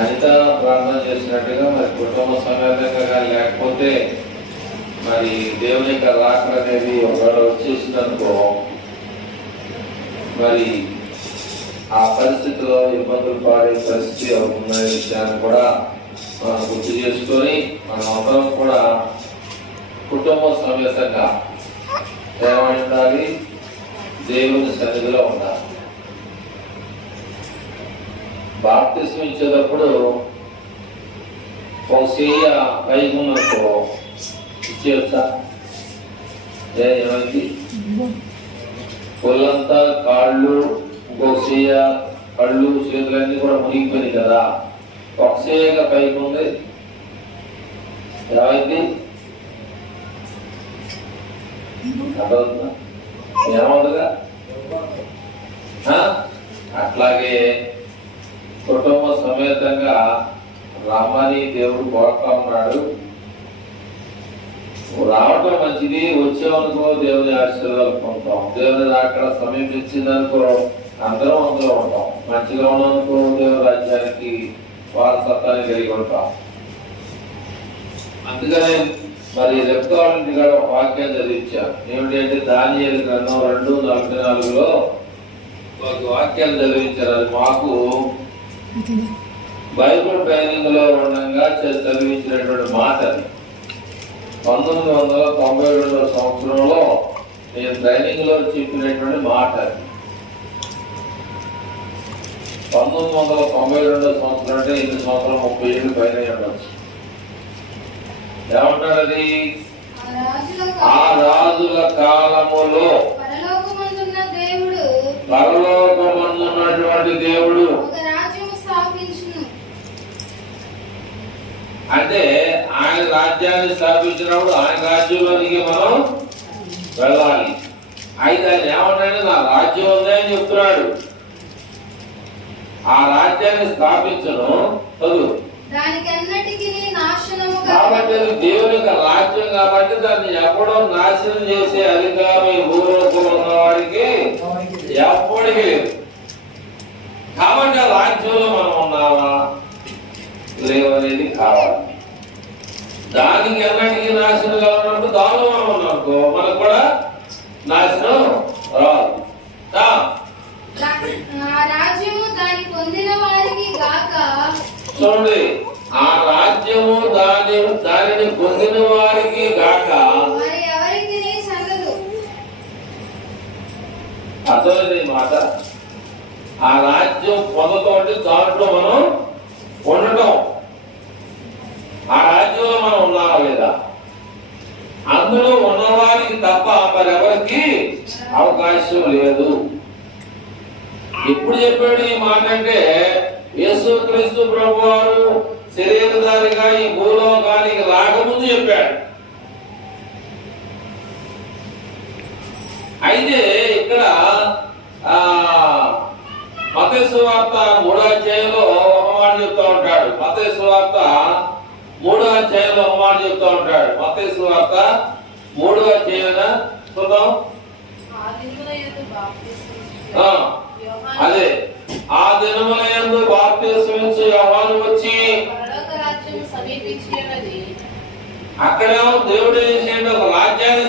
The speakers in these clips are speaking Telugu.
అనిత ప్రార్థన చేసినట్టుగా మరి కుటుంబ సమేతంగా లేకపోతే మరి దేవుని యొక్క రాకడ అనేది ఒకవేళ వచ్చేసిందనుకో మరి ఆ పరిస్థితిలో ఇబ్బందులు పడే పరిస్థితి ఉన్న విషయాన్ని కూడా మనం గుర్తు చేసుకొని మనం అందరం కూడా కుటుంబ సమేతంగా ఏమై ఉండాలి, దేవుని సన్నిధిలో ఉండాలి. బాప్తిస్మం ఇచ్చేటప్పుడు ఒక చెయ్య పైకి ఉన్నప్పుడు ఇచ్చేయచ్చా? ఏమైంది? పొల్లంతా కాళ్ళు, ఇంకొక చెయ్య కళ్ళు చేతులన్నీ కూడా మునిగిపోయినాయి కదా. ఒక చెయ్యగా పైకి ఉంది, ఏమైంది? అర్థమవుతుందా? ఏమవుతుందిగా? అట్లాగే కుటుంబ సమేతంగా రమ్మని దేవుడు కోరుతా ఉన్నాడు. రావటం మంచిది, వచ్చేవనుకో దేవుని ఆశీర్వాదాలు పొందుతాం. దేవుని అక్కడ సమీపించిందనుకో అందరం అందులో ఉంటాం. మంచిగా ఉన్నందుకో దేవుని రాజ్యానికి వారసత్వాన్ని కలిగి ఉంటాం. అందుకనే మరి రెప్తావాళ్ళ కూడా వాక్యం చదివించారు. ఏమిటంటే దానియేలు గ్రంథం 2:44లో ఒక వాక్యాలు చదివించారు. అది మాకు బైబుల్ ట్రైనింగ్ లో ఉండగా చదివించినటువంటి మాట. అది 1992 సంవత్సరంలో నేను ట్రైనింగ్ లో చెప్పినటువంటి మాట. అది 1992 సంవత్సరం అంటే 8 సంవత్సరం 30 ఏళ్ళు పైన ఉండొచ్చు. ఏమంటారు అది? ఆ రాజుల కాలములో పరలోకమందున్నటువంటి దేవుడు అంటే ఆయన రాజ్యాన్ని స్థాపించినప్పుడు ఆయన రాజ్యంలోనికి మనం వెళ్ళాలి. అయితే ఆయన ఏమంటాడు? నా రాజ్యం ఉంది అని చెప్తున్నాడు. ఆ రాజ్యాన్ని స్థాపించను కాబట్టి దేవుని యొక్క రాజ్యం కాబట్టి దాన్ని ఎప్పుడో నాశనం చేసే అధికారం ఈ భూలోకంలో ఉన్న వారికి ఎప్పటికీ లేదు. కాబట్టి ఆ రాజ్యంలో మనం ఉన్నామా లేవనేది కావాలి. దానికి ఎన్నటికీ నాశనం కావాలన్నప్పుడు దానిలో మనం ఉన్నామనుకో మనకు కూడా నాశనం రాదు. చూడండి, ఆ రాజ్యము దానిని పొందిన వారికి గాక అర్థమైంది మాట. ఆ రాజ్యం పొందతోటి దాంట్లో మనం ఉండటం, ఆ రాజ్యంలో మనం ఉన్నామా లేదా? అందులో ఉన్నవారికి తప్ప మరెవరికి అవకాశం లేదు. ఎప్పుడు చెప్పాడు ఈ మాట అంటే యేసుక్రీస్తు ప్రభువారు శరీరధారిగా ఈ భూలోకానికి రాకముందు చెప్పాడు. అయితే ఇక్కడ మత్తయి సువార్త 3వ అధ్యాయంలో ఒక మాట చెప్తా ఉంటాడు. మత్తయి సువార్త 3వ అధ్యాయంలో ఒక మాట చెప్తా ఉంటాడు. మత్తయి సువార్త 3వ అధ్యాయం చూద్దాం. అదే ఆ దినముల యందు బాప్తిస్మమిచ్చు యోహాను వచ్చి అక్కడేమో దేవుడు ఒక రాజ్యాన్ని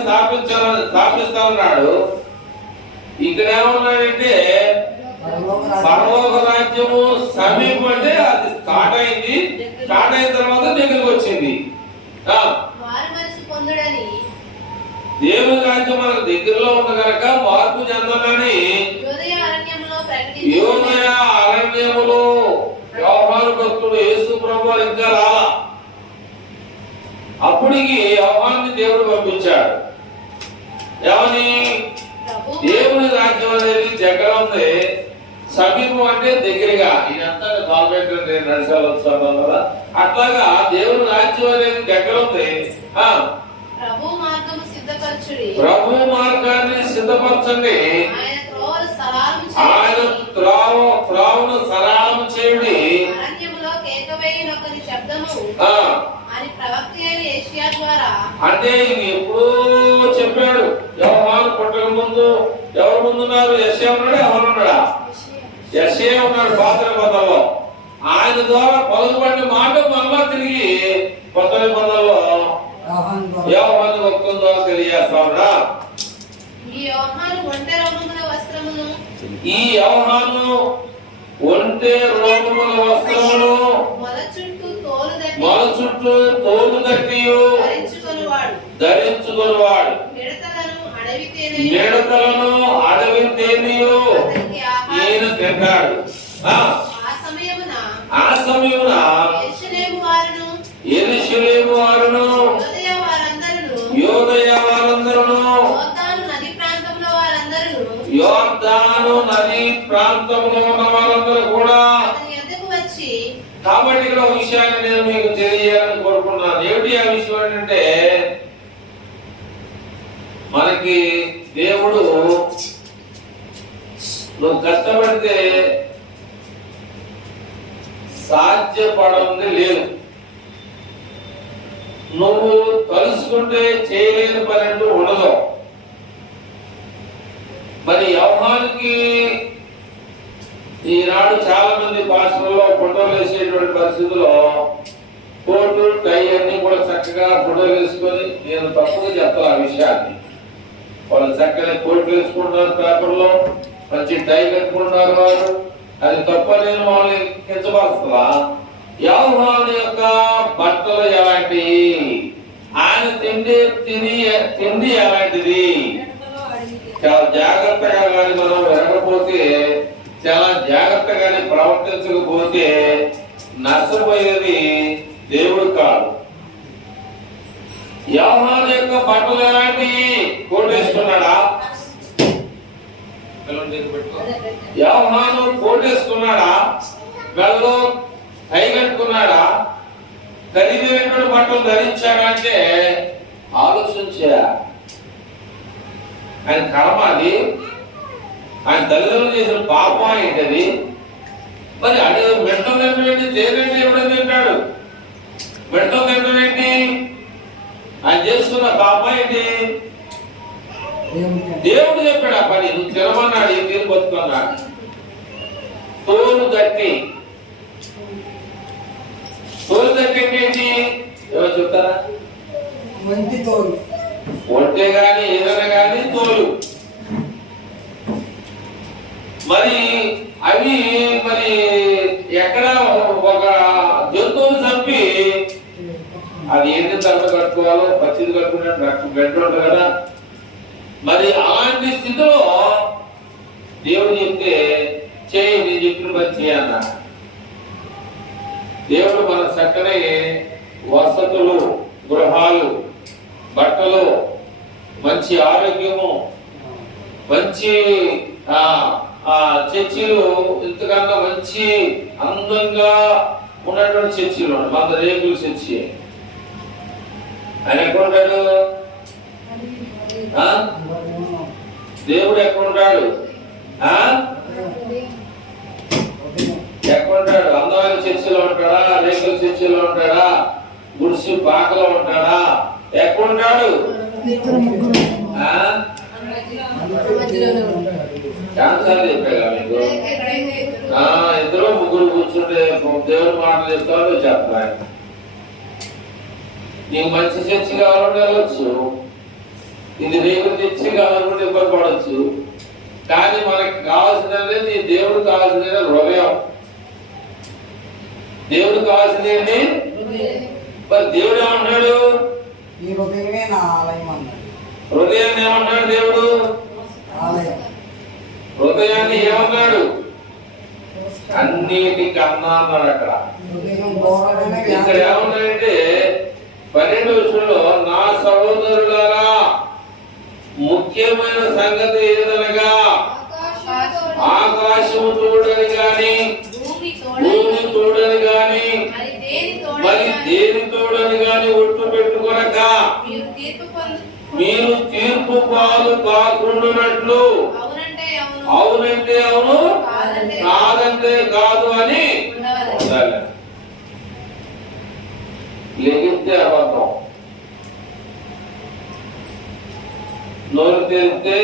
స్థాపిస్తానన్నాడు. ఇక్కడేమన్నాడంటే పరలోక రాజ్యము సమీపం అంటే అది స్టార్ట్ అయింది. స్టార్ట్ అయిన తర్వాత దగ్గరికి వచ్చింది. దేవుని రాజ్యం మనకు దగ్గరలో ఉంది కనుక మార్పు చెందాలని యోదయ అరణ్యములో యోహాను భక్తుడు యేసు ప్రభువు ఇంకా రాలా. అప్పటికి యోహాన్ని దేవుడు పంపించాడు. ఏమని? దేవుని రాజ్యం అనేది దగ్గర ఉంది, సమీపం అంటే దగ్గరగా. ఇదంతా పాల్గొంటే నడిచాలి వస్తాం కదా. అట్లాగా దేవుని రాజ్యం అనేది దగ్గర ఉంది. ప్రభు మార్గాన్ని సిద్ధపరచండి, ఆయన త్రోవను సరళము చేయండి. అంటే ఎప్పుడూ చెప్పాడు. యోహాను పుట్టక ముందు ఎవరు ముందున్నారు? యెషయా ఉన్నాడు. ఎవరున్నాడా? యెషయా ఉన్నాడు పాత నిబంధనలో. ఆయన ద్వారా పలుకుబడిన మాట మళ్ళా తిరిగి కొత్త నిబంధనలో యోహాను భక్తుల ద్వారా తెలియజేస్తాడా. ఈ యోహాను ఒంటె రోమముల వస్త్రమును మొల చుట్టూ తోలు దట్టి ధరించుకొనువాడు మిడతలను అడవి తేనెయు ఈయన తింటాడు. ఆ సమయమున యెరూషలేము వారును యూదయ వారందరూ యోర్దాను నది ప్రాంతంలో ఉన్న వారందరూ కూడా. కాబట్టి ఇక్కడ ఒక విషయాన్ని నేను మీకు తెలియాలని కోరుకున్నాను. ఏమిటి ఆ విషయం ఏంటంటే, మనకి దేవుడు నువ్వు కష్టపడితే సాధ్యపడంది లేదు, నువ్వు తలుసుకుంటే చేయలేని పని అంటూ ఉండదు. మరి యోహానుకి ఈనాడు చాలా మంది పాస్టర్లలో ఫోటోలు వేసేటువంటి పరిస్థితుల్లో కోటు టై అన్ని కూడా చక్కగా ఫోటోలు వేసుకొని, నేను తప్పుగా చెప్తాను ఆ విషయాన్ని, వాళ్ళు చక్కగా కోట్లు వేసుకుంటున్నారు, పేపర్లో మంచి టై కట్టుకుంటున్నారు వారు, అది తప్ప నేను వాళ్ళని కించపరుస్తా. యోహాను యొక్క బట్టలు ఎలాంటివి, ఆయన తిండి ఎలాంటిది, చాలా జాగ్రత్తగా కానీ మనం వినకపోతే, చాలా జాగ్రత్తగానే ప్రవర్తించకపోతే నష్టపోయేది దేవుడు కాదు. యోహాను యొక్క బట్టలు ఎలాంటి, కోటేసుకున్నాడా? యోహాను కోటేసుకున్నాడా? మెడలో కై కట్టుకున్నాడా? ఖరీదైనటువంటి బట్టలు ధరించాడా అంటే ఆలోచించా. ఆయన కర్మ అది, ఆయన తల్లిదండ్రులు చేసిన పాపం ఏంటది. మరి అది మెట్టం తింటే తేనంటే ఎవడని తింటాడు? మెట్టం తింటే ఆయన చేసుకున్న పాపం ఏంటి? దేవుడు చెప్పాడు ఆ పని, నువ్వు తినమన్నాడు, ఏం తిని బతుకున్నాడు. తోలు దట్టి ఏంటి ఎవరు చెప్తారా? ఒంటే గాని ఏదైనా గాని తోలు. మరి అవి మరి ఎక్కడ ఒక జంతువుని చంపి అది ఏంటి తల కట్టుకోవాలో పచ్చిది కట్టుకున్నట్టు గడ్డ ఉంటుంది కదా. మరి అలాంటి స్థితిలో దేవుడు చెప్తే చేయి, నేను చెప్పిన పని చేయన్నా. దేవుడు మన చక్కని వసతులు, గృహాలు, బట్టలు, మంచి ఆరోగ్యము, మంచి చర్చిలు, ఇంతకన్నా మంచి అందంగా ఉన్నటువంటి చర్చిలు, మన రేకుల చర్చి. ఆయన ఎక్కడుంటాడు? దేవుడు ఎక్కడుంటాడు? ఎక్కడుంటాడు? అందమైన చర్చిలో ఉంటాడా? రేకుల చర్చిలో ఉంటాడా? గుడిసి పాకలో ఉంటాడా? ఎక్కడుంటాడు? ఇద్దరు ముగ్గురు కూర్చుంటే దేవుడి మాటలు చెప్తాడు చెప్తాను. నీకు మంచి చర్చి కావాలంటే వెళ్ళొచ్చు, ఇది రేపు చర్చి కావాలంటే ఇబ్బంది పడవచ్చు. కానీ మనకి కావాల్సిందంటే నీ దేవుడు కావాల్సిందే హృదయం. దేవుడు కావాల్సింది ఏంటి? మరి దేవుడు ఏమంటాడు? హృదయాన్ని ఏమన్నాడు దేవుడు? హృదయాన్ని ఏమన్నాడు? అన్నిటికన్నా అన్నాడు. అక్కడ ఇక్కడ ఏమన్నాడంటే 12వ వచనంలో, నా సహోదరులారా, ముఖ్యమైన సంగతి ఏదనగా ఆకాశము చూడని గాని భూమి చూడని గాని మరి దేని చూడని గాని ఒట్టు పెట్టుకొనక మీరు తీర్పు పాలు కాకుండానట్లు అవునంటే అవును, కాదంటే కాదు అని ఉండాలి. లెగిస్తే అబద్ధం, నోరు తెరిస్తే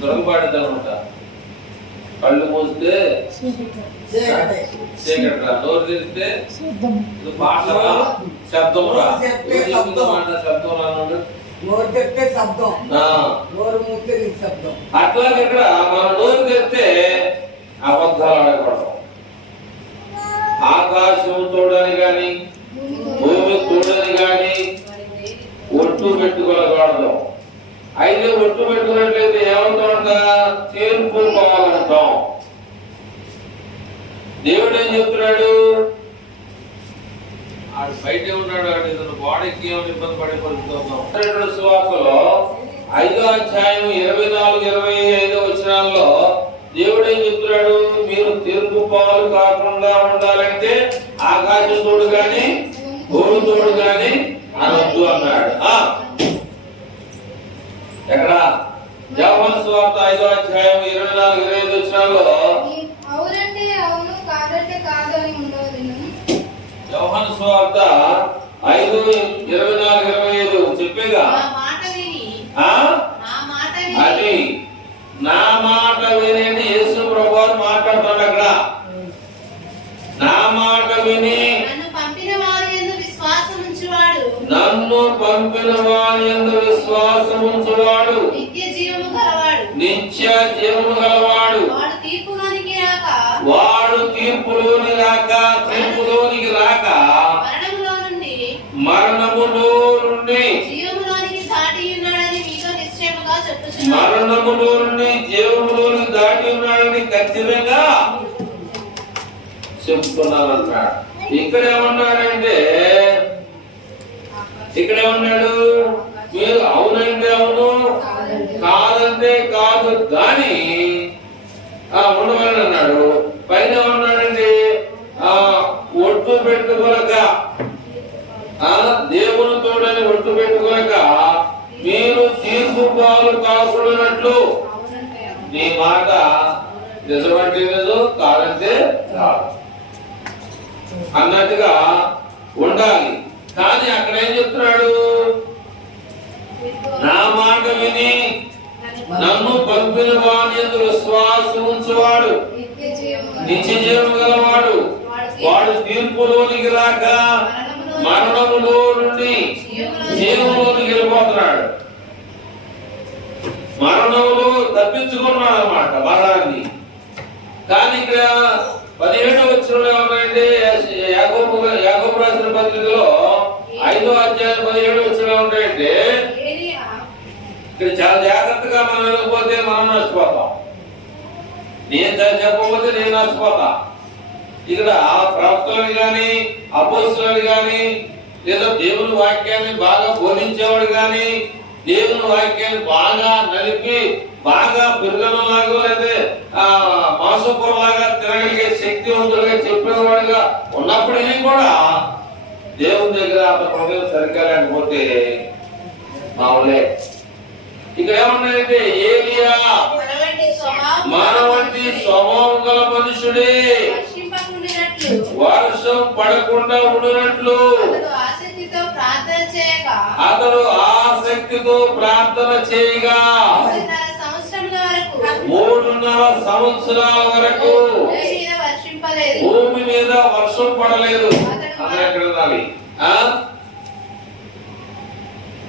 దొరకబాటుదనమాట. కళ్ళు మూస్తే చీకట్రా, నోరు తెరిస్తే ఇది పాటరా, శబ్దం రా. మాట శబ్దం రానుండు. అట్లాగే ఇక్కడ మన నోరు తెరిస్తే అబద్ధాలు ఆడకూడదు. ఆకాశం చూడని గాని భూమి చూడని గాని ఒట్టు పెట్టుకోగలదు. అయితే ఒట్టు పెట్టుకున్నట్లయితే ఏమవుతామంట? తీర్పు పోవాలంటాం. దేవుడు ఏం చెప్తున్నాడు? ఆడు బయటే ఉన్నాడు, ఆడు బాడీకి ఏమైనా ఇబ్బంది పడే పరిస్థితి. సువార్తలో 5వ అధ్యాయం 24-25 వచనాల్లో దేవుడు ఏం చెప్తున్నాడు? మీరు తీర్పు పాలు కాకుండా ఉండాలంటే ఆకాశం తోడు గాని భూమి తోడు గాని అనొద్దు అన్నాడు. ఎక్కడ? యోహాను సువార్త 5వ అధ్యాయం 24-25 వచనాల్లో అవునంటే అవును, కాదంటే కాదు అని ఉండవలెను. యోహాను సువార్త 5:24-25 చెప్పేగా అది నా మాట విని యేసు ప్రభువు మాట్లాడుతాడు. అక్కడ నా మాట విని నన్ను పంపిన వారి యందు విశ్వాసం ఉంచువాడు నిత్య జీవము గలవాడు. వాడు తీర్పులోని రాక మరణములో నుండి జీవములోనికి దాటి ఉన్నాడని మీతో నిశ్చయముగా చెప్పుచున్నాను. మరణములో నుండి జీవములోనికి దాటి ఉన్నాడని ఖచ్చితంగా చెప్తున్నానన్నాడు. ఇక్కడ ఏమన్నాడంటే, ఇక్కడ ఏమన్నాడు? మీరు అవునంటే అవును, కాదంటే కాదు కానీ ఉండమని అన్నాడు. పైన ఏమన్నాడండి? ఒట్టు పెట్టుకోలేక, దేవుని తోడని ఒట్టు పెట్టుకోలేక మీరు తీర్పు పాలు కాకూడనట్లు నీ మాట నిజమంటే నిజం, కాదంటే కాదు అన్నట్టుగా ఉండాలి. కానీ అక్కడ ఏం చెప్తున్నాడు? నా మాట విని నన్ను పంపిన వాని యందు విశ్వాసం ఉంచువాడు నిత్య జీవము గలవాడు. వాడు తీర్పులోనికి రాక మరణములో నుండి జీవములోనికి వెళ్ళిపోతున్నాడు. మరణంలో తప్పించుకున్నాడు అన్నమాట మరణాన్ని. కానీ ఇక్కడ 17వ వచనంలో ఏమన్నాయంటే, యాకోబు రాసిన పత్రికలో 5వ అధ్యాయం 17వ వచనంలో ఉంటాయంటే, ఇక్కడ చాలా జాగ్రత్తగా మనం వెళ్ళకపోతే మనం నష్టపోతాం. నేను చెప్పకపోతే నేను నష్టపోతా. ఇక్కడ ప్రవక్తలు గాని అపోస్తలులు గాని లేదా దేవుని వాక్యాన్ని బాగా బోధించేవాడు గాని దేవుని వాక్యాన్ని బాగా నలిపి బాగా బిరుగనలాగా లేదా మాసపూర్లాగా తిరగలిగే శక్తివంతులుగా చెప్పేవాడుగా ఉన్నప్పటికీ కూడా దేవుని దగ్గర అతని హృదయం సరిగ్గా లేకపోతే మామూలే. ఇక్కడ ఏమన్నాయంటే, ఏలియా మన వంటి స్వభావం గల మనుషుడే వర్షం పడకుండా ఉండినట్లు అతడు ఆసక్తితో ప్రార్థన చేయగా 3.5 సంవత్సరాల వరకు భూమి మీద వర్షం పడలేదు. అతను ఎక్కడ ఉండాలి?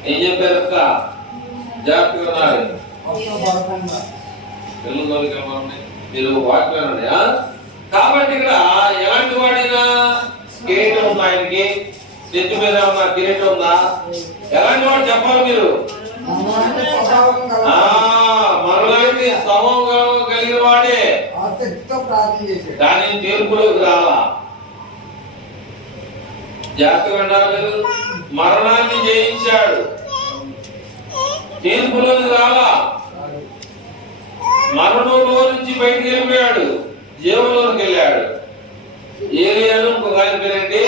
ఏం చెప్పారు? జాగ్రత్తగా ఉండాలి. మీరు వాక్యాన్ని కాబట్టి ఇక్కడ ఎలాంటి వాడినా కిరీటం ఉందా? ఆయనకి నెత్తి మీద ఉన్న కిరీటం ఉందా? ఎలాంటి వాడు చెప్పాలి మీరు? మనలాంటి స్వభావం కలిగిన వాడే. దాని తీర్పులోకి రాలా. జాగ్రత్తగా ఉండాలి. మరణాన్ని జయించాడు, తీర్పులోకి రాలా. మరణంలో నుంచి బయటికి వెళ్ళిపోయాడు, జీవంలోకి వెళ్ళాడు. ఏలియాను ఇంకొక ఆయన పేరేంటి?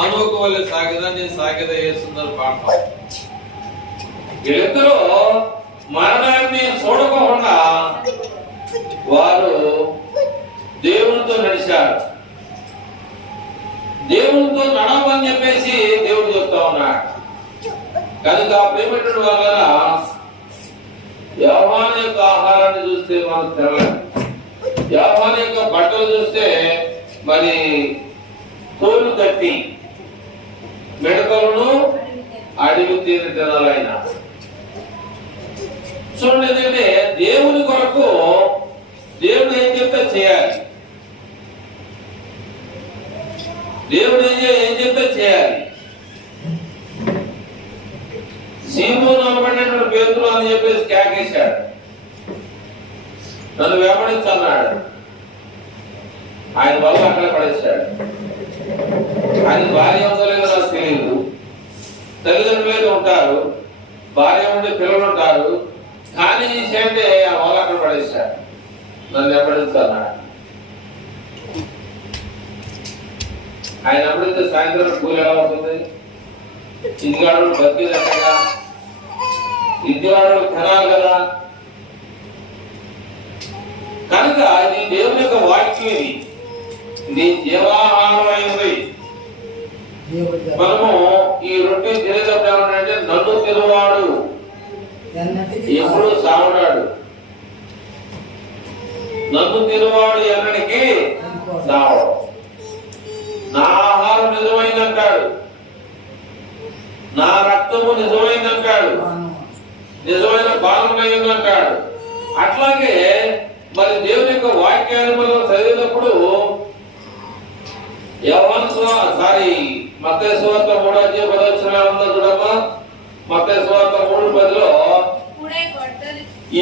ఆనోకు వల్ల సాగిదాన్ని సాగిద చేస్తున్నారు పాడతాం. వీళ్ళిద్దరూ మరణాన్ని చూడకుండా వారు దేవునితో నడిచారు. దేవునితో నడవని చెప్పేసి దేవుడు చెప్తా ఉన్నాడు. కనుక ప్రేమటువంటి వాళ్ళ చూస్తే మనం తెరలేదు. యోహాను యొక్క బట్టలు చూస్తే మరి తోలు కట్టి మెడకలను అడిగి తీరు తినాలైన. చూడండి, ఏంటంటే దేవుని కొరకు దేవుడు ఏం చెప్తే చేయాలి. దేవుడు ఏం చెప్తే చేయాలి. సీమోను అనబడినటువంటి పేతురు అని చెప్పేసి కేకేశాడు, నన్ను వెంబడించన్నాడు. ఆయన వల్ల అక్కడ పడేశాడు. ఆయన భార్య ఉందో లేదో నాకు తెలియదు. తల్లిదండ్రులు ఉంటారు, భార్య ఉండి పిల్లలు ఉంటారు. కానీ చేయండి ఆ వల్ల అక్కడ పడేశాడు, నన్ను వెంబడించన్నాడు. ఆయన ఎప్పుడైతే సాయంత్రం కూలి ఎలా అవుతుంది? ఇంటివాడు బతికేదట్టగా, ఇంటివాడు తినాలి కదా. కనుక ఇది దేవుని యొక్క వాక్యం, ఇది జీవాహారమైనది. మనము ఈ రొట్టె తినేటప్పుడు ఏమంటే నన్ను తినవాడు ఎప్పుడు సావడాడు, నన్ను తినవాడు ఎన్నడికి సావడు. నా ఆహారం నిజమైందంటాడు, నా రక్తము నిజమైందంటాడు, నిజమైన పాలనమైందంటాడు. అట్లాగే మరి దేవుని యొక్క వాక్యాన్ని మనం చదివినప్పుడు మత్తయి సువార్త 3:10 ఉందా చూడమ్మా. మత్తయి సువార్త 3:10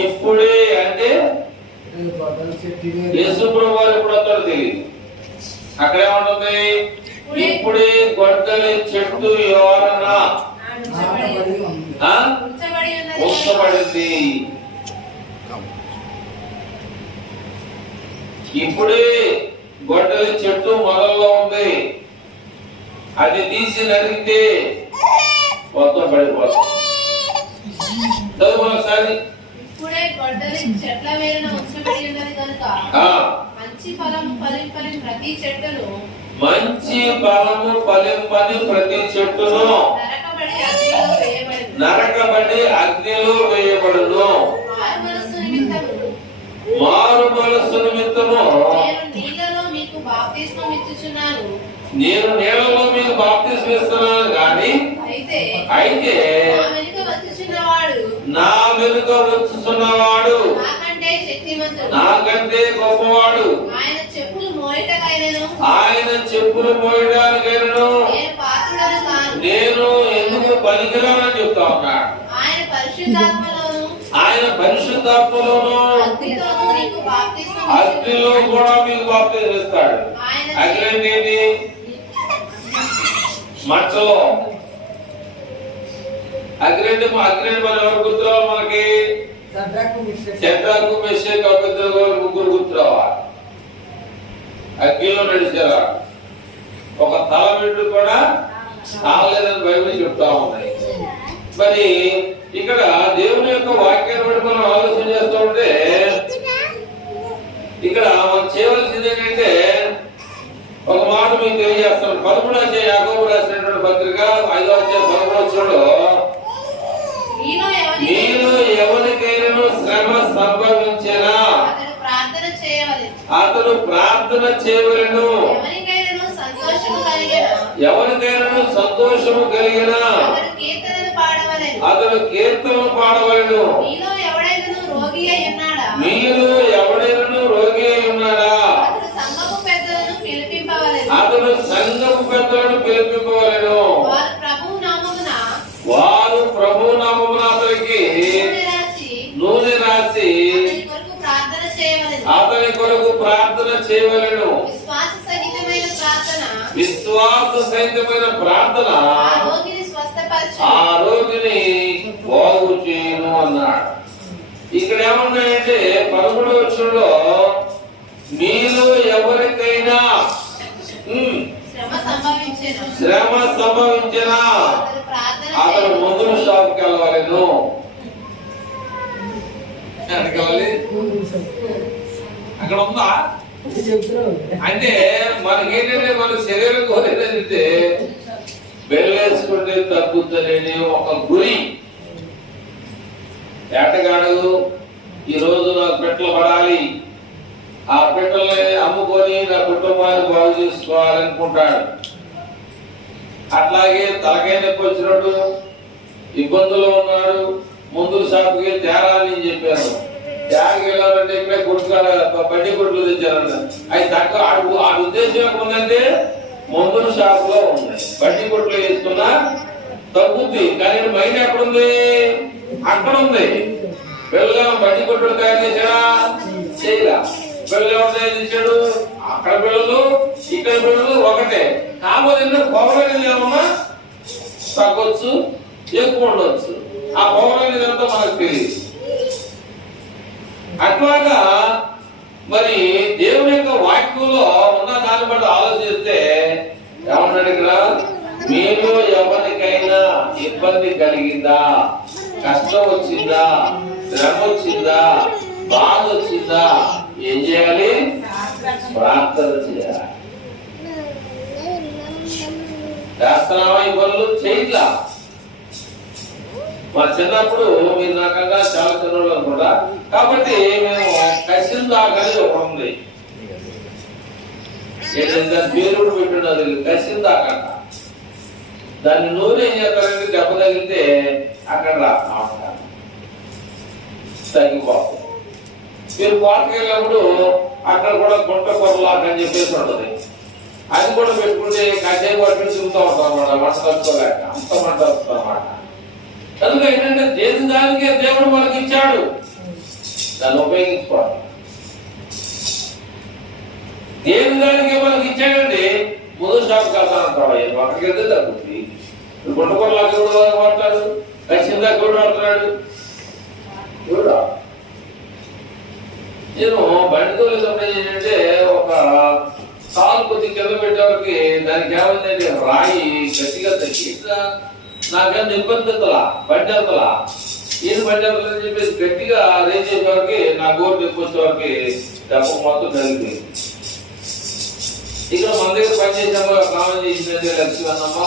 ఇప్పుడే అంటే యేసు ప్రభువు వారు ఎప్పుడు వస్తాడో తెలియదు. అక్కడ ఏమంటుంది? ఇప్పుడే గొడ్డలి చెట్టు ఎవరన్నా ఉంచబడింది. ఇప్పుడే గొడ్డలి చెట్టు మొదల్లో ఉంది, అది తీసి నరికితే మొత్తం పడిపోతుంది. చదువు ఒకసారి. ఇప్పుడే గొడ్డలి చెట్ల వేరున ఉంచబడి ఉన్నది కనుక మంచి ఫలము ఫలింపని ప్రతి చెట్టును నరకబడి అగ్నిలో వేయబడును. మారు మనస్సు నిమిత్తము నేను నీళ్ళలో మీకు బాప్తిస్మం ఇస్తున్నాను కానీ అయితే నా వెనుక వచ్చుచున్నవాడు నాకంటే గొప్పవాడు, ఆయన చెప్పులు మోయడానికైనను నేను ఎందుకు పనికిరానని చెప్తా ఉన్నాడు. ఆయన పరిశుద్ధాత్మలోను అగ్నిలో కూడా మీకు బాప్తిస్మం ఇస్తాడు. అగ్ని ఏంటి? మంటలో. అగ్ని మన ఎవరు గుర్తురావాలి? మనకి షద్రకు మెషకు అబేద్నెగో ముగ్గురు గుర్తురావాలి. అగ్నిలో నడిచారా. ఒక తల వెంట్రుక కూడా ఆగలేదని బైబిల్ చెప్తా ఉన్నాయి. మరి ఇక్కడ దేవుని యొక్క వాక్యాన్ని బట్టి మనం ఆలోచన చేస్తూ ఉంటే ఇక్కడ మనం చేయవలసింది ఏంటంటే ఒక మాట మీకు తెలియజేస్తాను. 13వ అధ్యాయం యాకోబు రాసినటువంటి పత్రిక 5వ అధ్యాయం 11వ వచనంలో మీలో ఎవరికైనా శ్రమ సంభవించినా అతడు ప్రార్థన చేయవలెను, ఎవరికైనా సంతోషము కలిగిన అతడు కీర్తనలు పాడవలెను. మీలో ఎవడైనా రోగి అయి ఉన్నాడా? అతడు సంఘపు పెద్దలను పిలిపింపవలెను. వారు ప్రభు నామమున అతనికి నూనె రాసి అతని కొరకు ప్రార్థన చేయవలెను. విశ్వాస సహితమైన ప్రార్థన ఆ రోగిని బాగు చేయను అన్నాడు. ఇక్కడ ఏమన్నాయంటే 11వ వచనంలో మీలో ఎవరికైనా శ్రమ సంభవించినా అతను మందుల షాప్కి వెళ్ళవలెను. అక్కడ ఉందా అంటే మనకేంటంటే మన శరీరం కోరేదంటే వెళ్ళేసుకుంటే తగ్గుతుందనే ఒక గురి. వేటగాడు ఈ రోజు నాకు పెట్టలు పడాలి, ఆ పెట్టల్ని అమ్ముకొని నా కుటుంబాన్ని బాగు చేసుకోవాలనుకుంటాడు. అట్లాగే తలకాయ నొప్పి వచ్చినట్టు ఇబ్బందులు ఉన్నాడు, మందుల షాపుకి తేరాలని చెప్పారు. తేగకి వెళ్ళాలంటే ఇక్కడే కొట్టుకాడ బండి కొట్లు తెచ్చారంట. అవి తక్కువ ఆ ఉద్దేశం ఏముందంటే మందుల షాపులో ఉంది, బండి కొట్లు వేసుకున్నా తగ్గుద్ది. కానీ మైండ్ ఎక్కడుంది? అక్కడ ఉంది. పిల్లగా బండి కొట్టుడు తయారు చేశాడా? చేయలా. పిల్లలు ఎవరు తయారు చేశాడు? అక్కడ పిల్లలు ఇక్కడ పిల్లలు ఒకటే. కాకపోతే పౌరాణి ఏమన్నా తగ్గొచ్చు, ఎక్కువ ఉండొచ్చు. ఆ పౌరాణి అంతా మనకు తెలియదు. అట్లాగా మరి దేవుని యొక్క వాక్యంలో ఉన్న దాన్ని బట్టి ఆలోచిస్తే ఏమన్నాడు ఇక్కడ? మీరు ఎవరికైనా ఇబ్బంది కలిగిందా, కష్టం వచ్చిందా, శ్రమ వచ్చిందా, బాధ వచ్చిందా, ఏం చేయాలి? ప్రార్థన చేయాలి. చేస్తున్నావా ఈ పనులు? చేయట్లా. మా చిన్నప్పుడు మీరు నాకన్నా చాలా చిన్నవాళ్ళు అనుకుంటా, కాబట్టి మేము కసిందాకని ఒకటి ఉంది. ఏదైనా పేరుడు పెట్టున్నది కసిందాక. దాన్ని నూనె ఏం చేస్తారంటే దెబ్బ తగిలితే అక్కడ తగ్గిపోతుంది. మీరు కోటకి వెళ్ళినప్పుడు అక్కడ కూడా గుంట కొరలాక అని చెప్పేసి ఉంటుంది. అది కూడా పెట్టుకుంటే కాసేపు పట్టుకుని తిరుగుతూ ఉంటాం అన్నమాట, మంట తట్టుకోలేక. అంత మంట వస్తుంది అన్నమాట. కనుక ఏంటంటే దేని దానికే దేవుడు మనకి ఇచ్చాడు, దాన్ని ఉపయోగించుకోవాలి. దేని దానికే మనకి ఇచ్చాడండి. ముందు షాప్ కాదంటాడు, అక్కడికి వెళ్తే తగ్గుతుంది. ఇప్పుడు గుంటకొరలాగా కూడా వాడతాడు, కసిందా కూడా వాడుతున్నాడు. చూడా నేను బండితో ఏంటంటే ఒక కాలు కొద్ది కింద పెట్టేవారికి దానికి ఏమైందంటే రాయి గట్టిగా తగ్గి నాకేమో ఇబ్బంది ఎత్తలా, బండి వెళ్తలా. ఈయన బండి వెళ్తాలని చెప్పేసి గట్టిగా రేజ్ చేసేవారికి నా గోరు నొప్పి వచ్చేవారికి దెబ్బ మొత్తం కలిగిపోయింది. ఇక్కడ మన దగ్గర పని చేసాము, స్నానం చేసినట్టే లక్ష్మీనమ్మ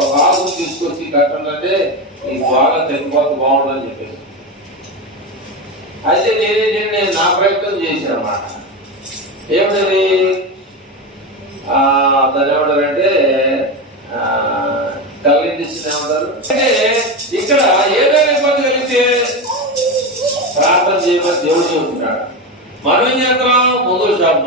ఒక ఆకు తీసుకొచ్చి కట్టంటే ఈ బాగా తగ్గిపోతే బాగుంటుందని చెప్పేసి. అయితే నేను నా ప్రయత్నం చేశాను అన్నమాట. ఏమిటది? దాన్ని ఏమంటారంటే కలిగించిన ఏమంటారు అంటే ఇక్కడ ఏదైనా ఇబ్బంది కలిగితే ప్రార్థన చేయమని దేవుడు చెబుతున్నాడు. మనం ఏం చేస్తున్నాం? మందుల షాప్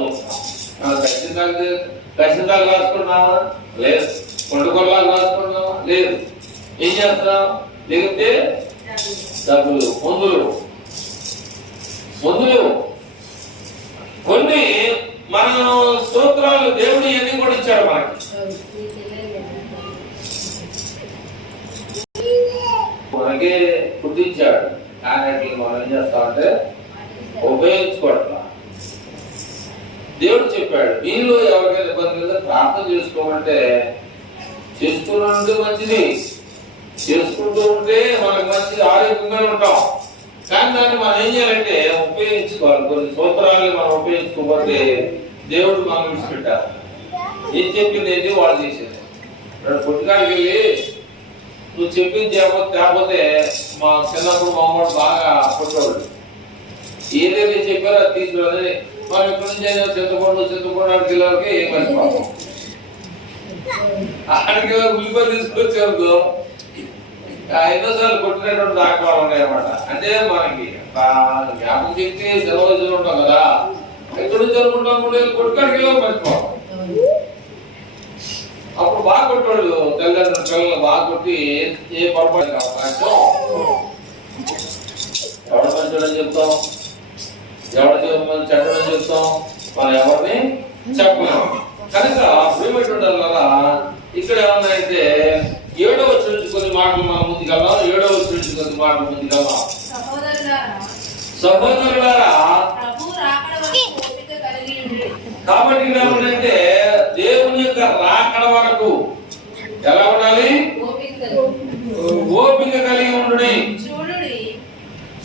కసిందాలు రాసుకున్నావా? లేదు. కొండకొల్లాగా రాసుకున్నావా? లేదు. ఏం చేస్తున్నాం? దిగితే డబ్బులు, మందులు కొన్ని మన స్తోత్రాలు దేవుడు ఇవన్నీ కూడా ఇచ్చాడు మనకి. మనకే పుట్టించాడు, కానీ మనం ఏం చేస్తామంటే ఉపయోగించుకోవట్లా. దేవుడు చెప్పాడు, మీలో ఎవరికైనా ఇబ్బంది కదా ప్రార్థన చేసుకోమంటే చేసుకున్నట్టు మంచిది, చేసుకుంటూ ఉంటే మనకు మంచిది, ఆరోగ్యంగా ఉంటాం. కానీ దాన్ని మనం ఏం చేయాలంటే ఉపయోగించుకోవాలి. కొన్ని సూత్రాలను మనం ఉపయోగించుకోకపోతే దేవుడు మనం విడిచిపెట్టారు. ఏం చెప్పింది ఏంటి వాళ్ళు చేసేది. పుట్టుకాడికి వెళ్ళి నువ్వు చెప్పింది తేకపోతే మా చిన్నప్పుడు మా అమ్మ బాగా పుట్టేవాడు. ఏదైతే చెప్పారో అది తీసుకురాదని మనం ఎక్కడి నుంచి అయినా చింతపండు ఆడికి వెళ్ళేవారికి ఏం మర్చిపోతాం. ఆడికి ఉల్లిపాయ తీసుకొచ్చేందుకు ఎన్నోసార్లు కొట్టినటువంటి దాఖలాలు ఉన్నాయి అన్నమాట. అంటే మనకి జ్ఞాపకం శక్తి సెలవు ఉంటాం కదా, ఎక్కడి నుంచి అనుకుంటాం కూడా కొట్టుకాడికి వెళ్ళి మర్చిపోతాం. అప్పుడు బాగా కొట్టాడు తల్లిదండ్రులు పిల్లలు బాగా కొట్టి ఏ పొరపాటు అవకాశం. ఎవడ మంచోడని చెప్తాం, ఎవడ చెడ్డని చెప్తాం, మనం ఎవరిని చెప్పలేము. కనుక ప్రియమైనటువంటి ఇక్కడ ఏమన్నా అయితే 7వ వచనం నుంచి కొన్ని మాటలు మనం ముందుకెళ్దాం. 7వ వచనం నుంచి కొన్ని మాటలు ముందుకెళ్దాం. సహోదరులారా కాబట్టి ఏమంటే దేవుని యొక్క రాకడ వరకు ఎలా ఉండాలి? ఓపిక కలిగి ఉండుడి.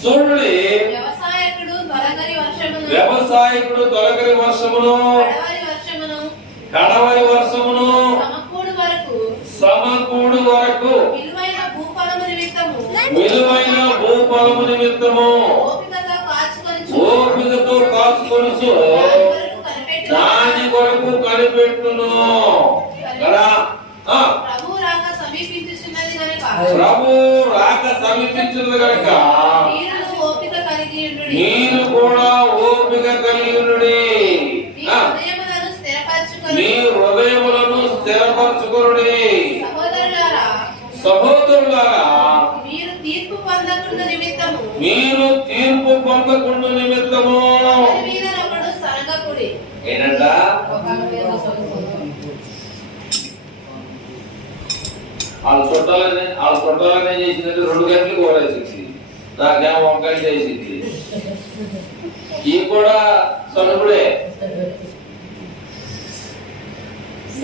చూడుడి, వ్యవసాయకుడు తొలకరి వర్షమును కడవరి వర్షమును సమకూడు వరకు విలువైన భూఫలము నిమిత్తము మనస్సు దాని కొరకు కనిపెట్టును కదా. ప్రభు రాక సమీపించుచున్నది కనుక ప్రభు రాక సమీపించున్నది కనుక మీరు కూడా ఓపిక కలిగి ఉండుడి. మీ హృదయములను స్థిరపరచుకొనుడి. సహోదరులారా మీరు తీర్పు పొందకుండా నిమిత్తము ఏంటంట వాళ్ళ చుట్టాలనే చేసినట్టు 2 గంటలకు ఓరేసింది, నాకేమో 1 గంట చేసింది. ఈ కూడా సనుకుడే.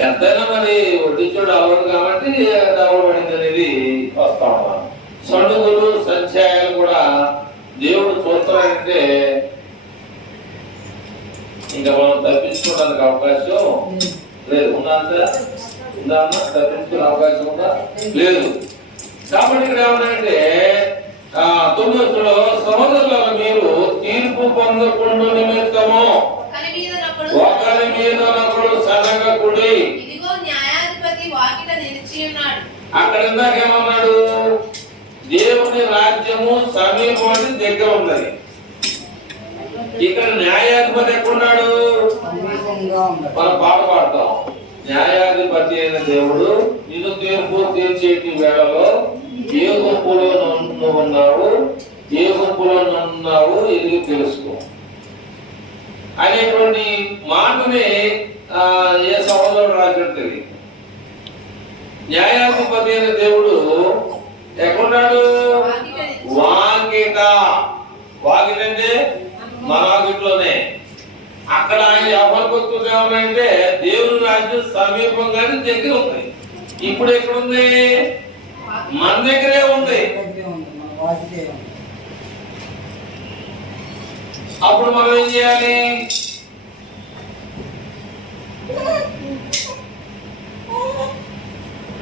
ఎంతైనా మరి వడ్డించోడు అలవాటు కాబట్టి డబ్బులు పడింది అనేది వస్తా ఉన్నాం. సణుగులు సంధ్యాయాలు కూడా దేవుడు చూస్తాడంటే ఇంకా మనం తప్పించుకోవడానికి అవకాశం లేదు. ఉందా తప్పించుకునే అవకాశం ఉందా? లేదు. కాబట్టి ఇక్కడ ఏమన్నాయంటే 9 సహోదరులను మీరు తీర్పు పొందకుండా నిమిత్తము ఒకరి మీద ఒకడు సనగకుడి. అక్కడ ఇందాక ఏమన్నాడు? దేవుని రాజ్యము సమీపం దగ్గర ఉన్నది. ఇక్కడ న్యాయాధిపతి ఎక్కడున్నాడు? మనం పాట పాడతాం, న్యాయాధిపతి అయిన దేవుడు నిన్ను తీర్పు తీర్చేటి వేళలో ఏ గుంపులో ఉన్నావు ఇది తెలుసుకో అనేటువంటి మాటని ఏ సహోదరుడు రాసినట్టు తెలియదు. న్యాయాధిపతి అయిన దేవుడు ఎక్కడున్నాడు? వాకిటంటే మన వాకిట్లోనే. అక్కడ ఆయన ఎవరికి వస్తుంది ఏమన్నాయంటే దేవుని రాజ్యం సమీపంగానే దగ్గర ఉంది. ఇప్పుడు ఎక్కడుంది? మన దగ్గరే ఉంది. అప్పుడు మనం ఏం చేయాలి?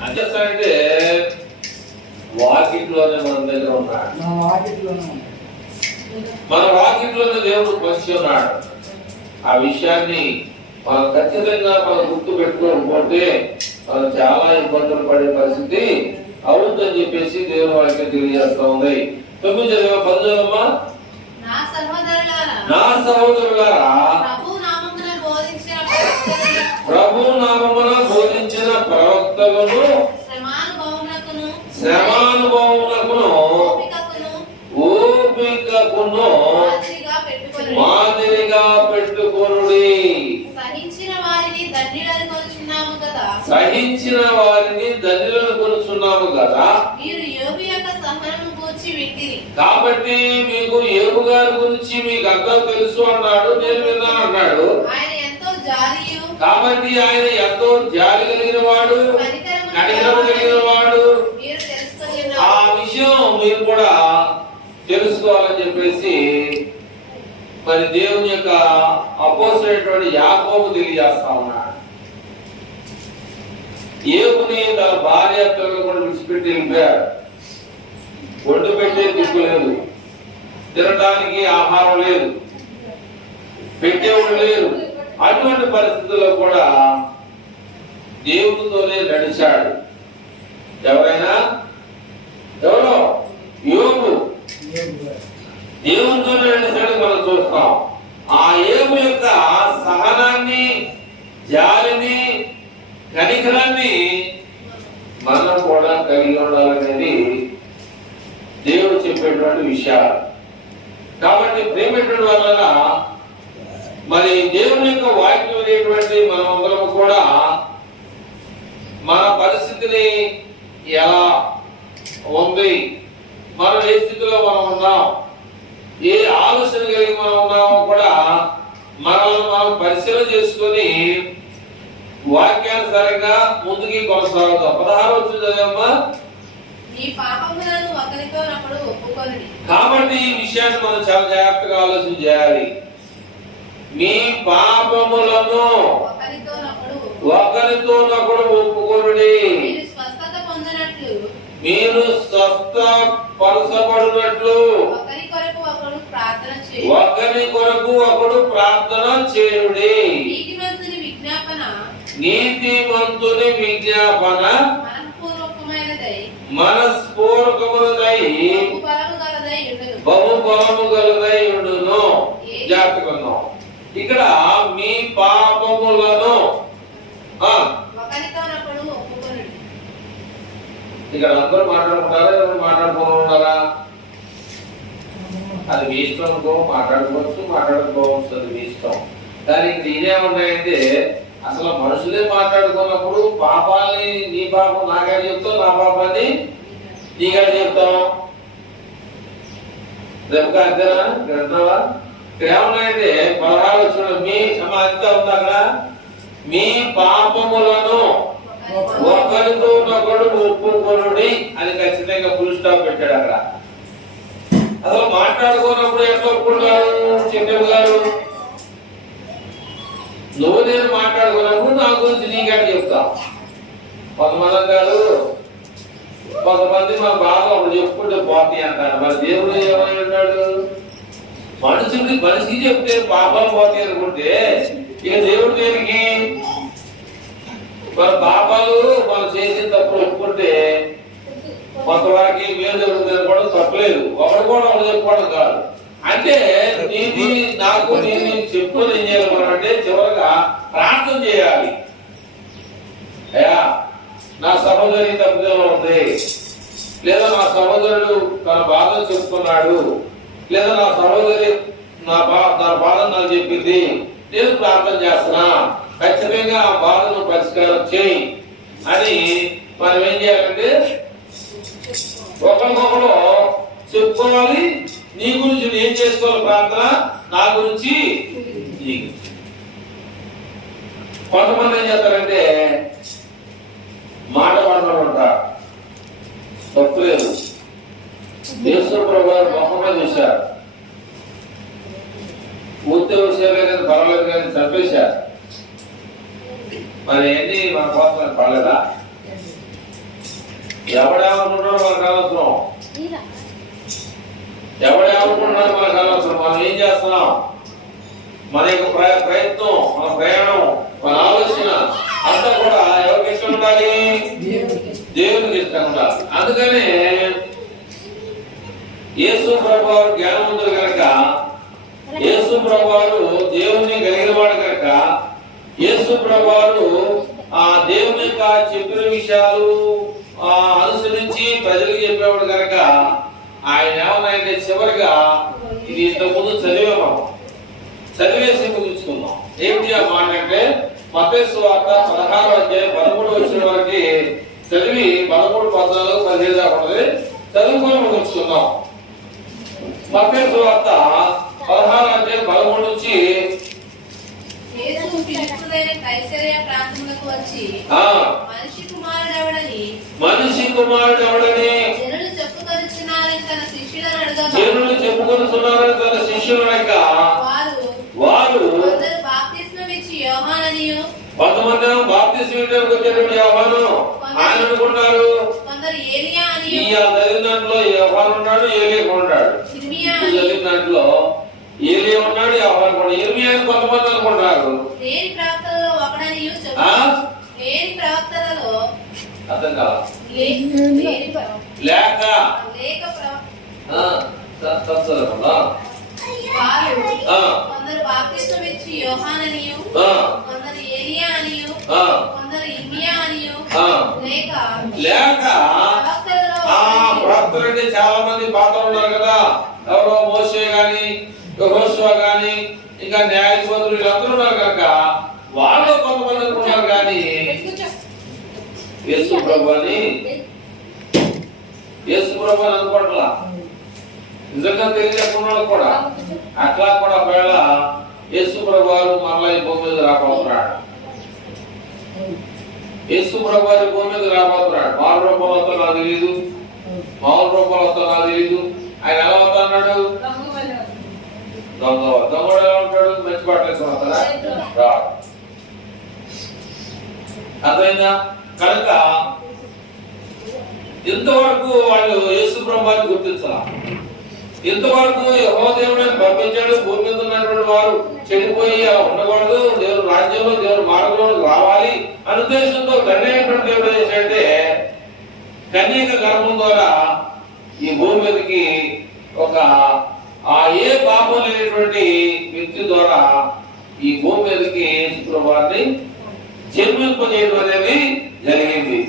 అంటే వాకిట్లోనే మన దగ్గర ఉన్నాడు. మన వాకిట్లోనే దేవుడు వచ్చి ఉన్నాడు. ఆ విషయాన్ని మనం ఖచ్చితంగా మనం గుర్తు పెట్టుకోకపోతే మనం చాలా ఇబ్బందులు పడే పరిస్థితి అవుతుందని చెప్పేసి దేవుని వాక్యం తెలియజేస్తా ఉంది. 9 చదివమ్మా. నా సహోదరులారా ప్రభు నామమున బోధించిన ప్రవక్తలను శ్రమానుభవమునకును ఓపికకును మాదిరిగా పెట్టుకొనుడి. సహించిన వారిని ధన్యులను కొనుచున్నాము కదా. కాబట్టి మీకు యోబు గారి గురించి మీకు అంతా తెలుసు అన్నాడు, నేను విన్నాను అన్నాడు. కాబట్టి ఆయన ఎంతో జాలి కలిగిన వాడు, కనికరం కలిగిన వాడు. ఆ విషయం మీరు కూడా తెలుసుకోవాలని చెప్పేసి మరి దేవుని యొక్క అపోజిట్ యాకోబు తెలియజేస్తా ఉన్నాడు. యోబుని తన భార్య పిల్లలు కూడా విడిచిపెట్టి వెళ్ళిపోయారు. ఒడ్డు పెట్టే దిక్కు లేదు, తినడానికి ఆహారం లేదు, పెట్టేవాడు లేరు. అటువంటి పరిస్థితుల్లో కూడా దేవునితోనే నడిచాడు. ఎవరైనా ఎవరో యోబు దేవునితోనే నడిచాడు మనం చూస్తాం. ఆ యోబు యొక్క సహనాన్ని, జాలిని, కనికరాన్ని మనం కూడా కలిగి ఉండాలనేది దేవుడు చెప్పేటువంటి విషయాలు. కాబట్టి ప్రేమటువంటి వల్ల మరి దేవుని యొక్క వాక్యం అనేటువంటి మనమందరం కూడా మన పరిస్థితిని ఎలా ఉంది, మనం ఏ స్థితిలో మనం ఉన్నాం, ఏ ఆలోచన కలిగి మనం ఉన్నామో కూడా మనల్ని మనం పరిశీలన చేసుకొని వాక్యానుసారంగా ముందుకి కొనసాగుతాం. 16 వచ్చిన చదివమ్మా. కాబట్టి ఈ విషయాన్ని మనం చాలా జాగ్రత్తగా ఆలోచన చేయాలి. మీ పాపములను ఒకరితోనొకడు ఒప్పుకొనుడి, మీరు స్వస్థ పరచబడినట్లు ప్రార్థన చేయుడి. ఒకరి కొరకు ఒకడు ప్రార్థన చేయుడి. నీతిమంతుని విజ్ఞాపన నీతిమంతుని విజ్ఞాపన మనస్పూర్వకమైనదై బహు బలము గలదై ఉండును. జాగ్రత్తగా ఇక్కడ మీ పాపములను ఒకరితోనొకడు ఒప్పుకొనుడి. ఇక్కడ అందరూ మాట్లాడుకుంటారా, ఎవరు మాట్లాడుకోనున్నారా? అది మీ ఇష్టం అనుకో, మాట్లాడుకోవచ్చు, అది మీ ఇష్టం. కానీ ఇక్కడ ఇదేమున్నాయంటే అసలు మనుషులే మాట్లాడుకున్నప్పుడు పాపాలని నీ పాపం నాగాడు చెప్తావు, నా పాపాన్ని నీగాడు చెప్తావు. రేపు అంతేనా? గ్రంథమా? ఇక్కడ ఏమన్నాయంటే 16 వచ్చిన మీ అంతా ఉంది అక్కడ. మీ పాపములను ఒకరితో ఒకడు ఒప్పుకొనుడి అని ఖచ్చితంగా ఫుల్ స్టాప్ పెట్టాడు అక్కడ. అసలు మాట్లాడుకున్నప్పుడు ఎట్లా ఒప్పుకుంటారు? చెప్పారు గారు, నువ్వు నేను మాట్లాడుకున్నప్పుడు నా గురించి నీకాడ చెప్తావు. కొంతమంది మన బాధ ఒకటి చెప్పుకుంటే పోతాయి అంటారు. మరి దేవుడు ఏమై ఉంటాడు? మనిషికి చెప్తే పాపాలు పోతాయి అనుకుంటే ఇక దేవుడు దేనికి? మన పాపాలు మనం చేసిన తప్పుడు ఒప్పుకుంటే కొంతవరకు మేలు జరుగుతుంది అనుకోవడం తప్పలేదు. ఒకటి కూడా ఒకటి చెప్పుకోవడం కాదు. అంటే నీది నాకు నేను చెప్పుకొని ఏం చేయాలంటే చివరిగా ప్రార్థన చేయాలి. అయ్యా నా సహోదరి తప్పుదల ఉంది, లేదా నా సహోదరుడు తన బాధను చెప్తున్నాడు, లేదా నా సహోదరి నా బాధను నాకు చెప్పింది, నేను ప్రార్థన చేస్తున్నా, ఖచ్చితంగా ఆ బాధను పరిష్కారం చేయి అని మనం ఏం చేయాలంటే ఒకరికొకరు చెప్పుకోవాలి. నీ గురించి నేను చేసుకోవాలి ప్రార్థన, నా గురించి నీకు. కొంతమంది ఏం చేస్తారంటే మాట మాట్లాడుకుంటారు, తప్పులేదు. యేసు ప్రభు గారు మొహమ్మద్ చూశారు, పూర్తి విషయాలే కానీ పర్వాలేదు కానీ చంపేశారు. మరి ఎన్ని మన కోసం పర్లేదా? ఎవడేమనుకుంటాడో మనకు అనవసరం, ఎవడేమనుకుంటున్నాడో మనకు అనవసరం. మనం ఏం చేస్తున్నాం? మన యొక్క ప్రయత్నం, మన ప్రయాణం, మన ఆలోచన అంతా కూడా ఎవరికి ఇష్టం ఉండాలి? దేవునికి ఇష్టం ఉండాలి. అందుకనే యేసు ప్రభు వారు జ్ఞానవంతుడు కనుక, యేసు ప్రభు వారు దేవుని కలిగిన వాడు కనుక, యేసు ప్రభు వారు ఆ దేవుని యొక్క చెప్పిన విషయాలు అనుసరించి ప్రజలకు చెప్పేవాడు కనుక ఆయన ఏమన్నాయంటే చివరిగా ఇది ఇంతకు ముందు చదివేసి ముగించుకుందాం. ఏంటి ఆ మాట అంటే మత్తయి సువార్త 16వ అధ్యాయం 13వ వచనం వరకు చదివి 13, 14, 15 దాకా చదువుకొని ముగించుకుందాం. మత్తయి సువార్త 16వ అధ్యాయం 13 నుంచి యేసు ఫిలిప్పుదైన కైసరయ ప్రాంతములకు వచ్చి మనిషి కుమారుడు ఎవడని జనులు చెప్పుకొనుచున్నారని తన శిష్యులను అడగగా వారు కొందరు బాప్తిస్మం ఇచ్చి యోహాననియు, కొంతమంది బాప్తిస్మం ఇవ్వడానికి వచ్చేటువంటి యోహాను ఆయన అనుకుంటారు. కొందరు ఏలియా అనియు, ఈ చదివిన దాంట్లో యోహాను ఉన్నాడు, ఏలియా ఉన్నాడు. చదివిన దాంట్లో ఏలియా ఉన్నాడు, యోహాను ఉన్నాడు. ఇర్మియా అని కొంతమంది అనుకుంటారు. లేని ప్రవక్తలలో ఒకడనియు చెప్తారు. లేని ప్రవక్తలలో అర్థం కాదు. లేక కొందరు బాప్తిస్మం ఇచ్చి యోహాననియు, కొందరు ఏలియా అనియు, కొందరు ఇర్మియా అనియు, లేక ప్రవక్తలంటే చాలా మంది పాత్రలు ఉన్నారు కదా. ఎవరో మోషే గాని, యెహోషువ గాని, ఇంకా న్యాయాధిపతులు వీళ్ళందరూ ఉన్నారు కనుక వాళ్ళు కొంతమంది అనుకున్నారు. కానీ యేసు ప్రభు అని అనుకోవట్లా. నిజంగా తెలియజేసుకున్న వాళ్ళు కూడా అట్లా కూడా ఒకవేళ యేసు ప్రభు వారు మరలా ఈ భూమి మీద రాబోతున్నాడు. యేసు ప్రభు వారి భూమి మీద రాబోతున్నాడు. మామూలు రూపంలో నాకు తెలియదు, మామూలు రూపంలో నాకు తెలియదు. ఆయన ఎలా అవుతా అన్నాడు? దొంగ ఎలా ఉంటాడు? మంచి పాటలు వస్తాడా? అర్థమైందా? కనుక ఇంతవరకు వాళ్ళు యేసు ప్రభువుని గుర్తించాల. ఇంతవరకు యెహోవా దేవుడిని పంపించాడు, భూమి మీద ఉన్నటువంటి వారు చెడిపోయి ఉండకూడదు, దేవుడు రాజ్యంలో దేవుడు మార్గంలో రావాలి అనే ఉద్దేశంతో తండ్రి అయినటువంటి దేవుడు చేశాడంటే కన్యక గర్భం ద్వారా ఈ భూమి మీదకి ఒక ఏ పాపం లేనటువంటి వ్యక్తి ద్వారా ఈ భూమి మీదకి శుక్రవారిని జన్మింపజేయడం అనేది జరిగింది.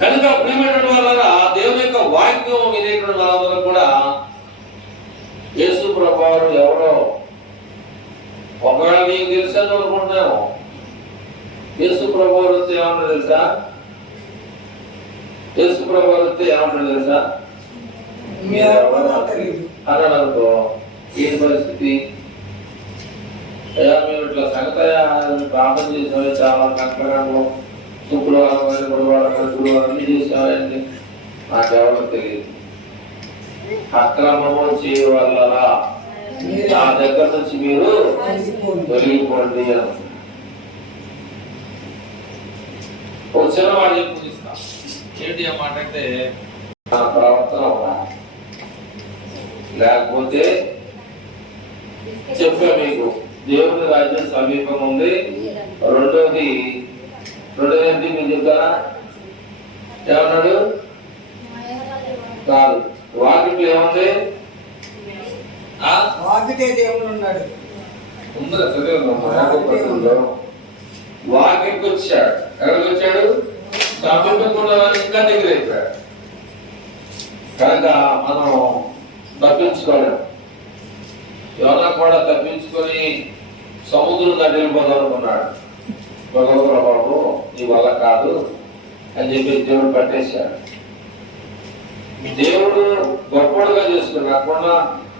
కనుక ప్రియమైనటువంటి వాళ్ళ దేవుని యొక్క వాక్యం వినేటువంటి వాళ్ళందరూ కూడా యేసు ప్రభువారు ఎవరో ఒకవేళ నీకు తెలుసని అనుకుంటున్నాము. యేసు ప్రభువారు వస్తే ఏమంటారు తెలుసా? యేసు ప్రభువారు వస్తే ఏమంటారు తెలుసా? అన్నాడు అనుకో, ఏంటి పరిస్థితి? అయ్యా మేము ఇట్లా సంగతయా ప్రార్థన చేసామే, చాలా కష్టంగా శుక్రవారం కానీ గురువారం కానీ గురువారం అన్ని చేసామండి, నాకెవరో తెలియదు. అక్రమము చేయవలరా నా దగ్గర నుంచి మీరు తొలగిపోండి అని వచ్చిన వాడు చెప్పుకుంటా. ఏంటి ఆ మాట అంటే నా ప్రవర్తన ఒక, లేకపోతే చెప్పా మీకు దేవుని రాజ్యం సమీపం ఉంది. రెండోది ఏంటి మీరు చెప్తారా? ఏమన్నాడు? కాదు, వాకిట్లో ఏముంది? దేవుడు ఉన్నాడు. ఉందా? వాకిట్కి వచ్చాడు. ఎక్కడికి వచ్చాడు? సమీపంలో ఇంకా దగ్గర అయిపోయాడు. కనుక మనం తప్పించుకోలేము. యోనా కూడా తప్పించుకొని సముద్రం దాటి వెళ్ళిపోదాం అనుకున్నాడు. భగవంతుడు బాబు నీ వల్ల కాదు అని చెప్పి దేవుడు పట్టేశాడు. దేవుడు గొప్పడుగా చేసుకున్నాడు. అక్కడ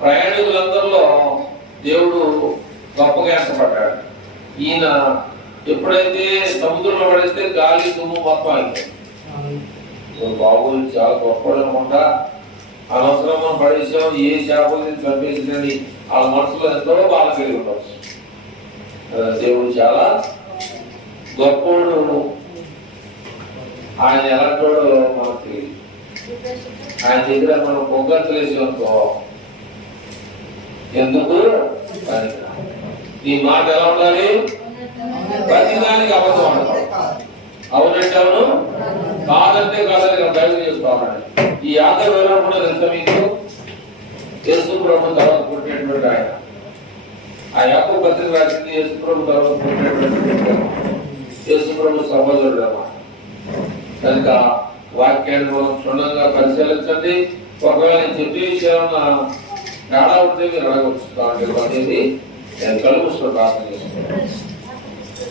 ప్రయాణికులందరిలో దేవుడు గొప్పగా ఇష్టపడ్డాడు. ఈయన ఎప్పుడైతే సముద్రంలో పడేస్తే గాలి దుమ్ము మొత్తం అయిపోయింది. బాబు చాలా గొప్పడు అనుకుంటా, అనవసరం మనం పడేసాం, ఏ చేపలు చంపేసిందని వాళ్ళ మనసులో ఎంతో బాధ కలిగి ఉండవచ్చు. దేవుడు చాలా గొప్పడు. ఆయన ఎలాంటోడో మనకు తెలియదు. ఆయన దగ్గర మనం పొగ్గంతులు వేసామనుకో ఎందుకు ఈ మాట ఎలా ఉండాలి? ప్రతిదానికి అబద్ధం అంటాం. అవునంటే అవును, కాదంటే కాదని బయట చేసుకోవాలి. ఈ యాత్ర వివరణ కూడా తెలుసా మీకు? యేసు ప్రభు తర్వాత పుట్టినటువంటి ఆయన. ఆ యాత్ర పత్రిక రాసింది యేసు ప్రభు తర్వాత పుట్టినటువంటి యేసు ప్రభు సహోదరుడు అన్నమాట. కనుక వాక్యాన్ని మనం క్షుణ్ణంగా పరిశీలించండి. ఒకవేళ చెప్పే విషయాలను తేడా ఉంటే మీరు అడగవచ్చు. దాంట్లో అనేది నేను కలుపుస్తూ ప్రార్థన చేసుకుంటాను.